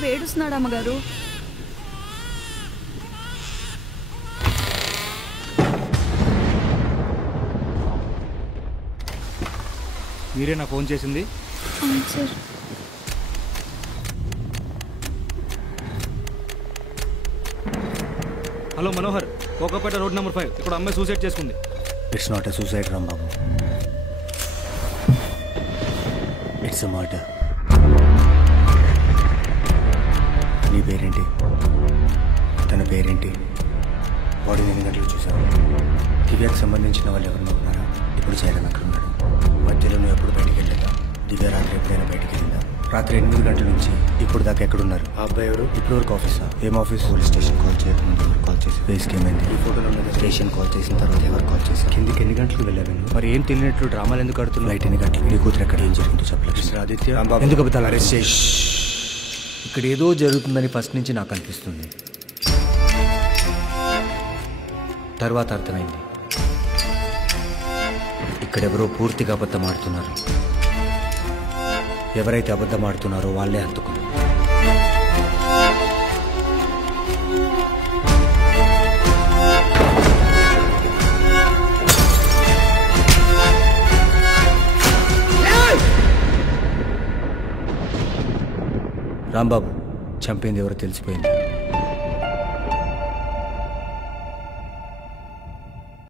బాబు ఏడుస్తున్నాడు అమ్మగారు. మీరేనా ఫోన్ చేసింది? Sir. Hello Manohar, Kokapet road number 5. ఇక్కడ అమ్మాయి సూసైడ్ చేసుకుంది. It's not a suicide Rambabu, it's a murder. నీ పేరేంటి? తన పేరేంటి? బాడీని ఎన్ని గంటలు చూసావు? దివ్యకు సంబంధించిన వాళ్ళు ఎవరైనా ఉన్నారా? ఇప్పుడు చైరన్ అక్కడ ఉన్నాడు. మధ్యలో నువ్వు ఎప్పుడు బయటికి వెళ్ళలేదా? దివ్య రాత్రి ఎప్పుడైనా బయటికి వెళ్ళిందా? రాత్రి 8 గంటల నుంచి ఇప్పుడు దాకా ఎక్కడున్నారు? ఆ అబ్బాయి ఎవరు? ఇప్పుడు వరకు ఆఫీసా? ఏం ఆఫీస్? పోలీస్ స్టేషన్ కాల్ చేయకముందు ఎవరు కాల్ చేసి? ఫేస్కి ఏమైంది? ఈ ఫోటోలో ఉన్నది స్టేషన్ కాల్ చేసిన తర్వాత ఎవరు కాల్ చేశారు? కిందికి ఎన్ని గంటలు వెళ్ళాను? మరి ఏం తెలియనట్లు డ్రామాలు ఎందుకు ఆడుతున్నావు? ఫ్లైట్ ఎన్ని గంటలు? నీ కూతురు ఎక్కడ? ఏం జరిగిందో చెప్పలేదు. ఆదిత్య ఎందుకు అబద్ధాలు? అరెస్ట్ చేసి ఇక్కడ ఏదో జరుగుతుందని ఫస్ట్ నుంచి నాకు అనిపిస్తుంది. తర్వాత అర్థమైంది, ఇక్కడెవరో పూర్తిగా అబద్ధం ఆడుతున్నారు. ఎవరైతే అబద్ధం ఆడుతున్నారో వాళ్ళే హంతకులు. రాంబాబు చంపింది ఎవరో తెలిసిపోయింది.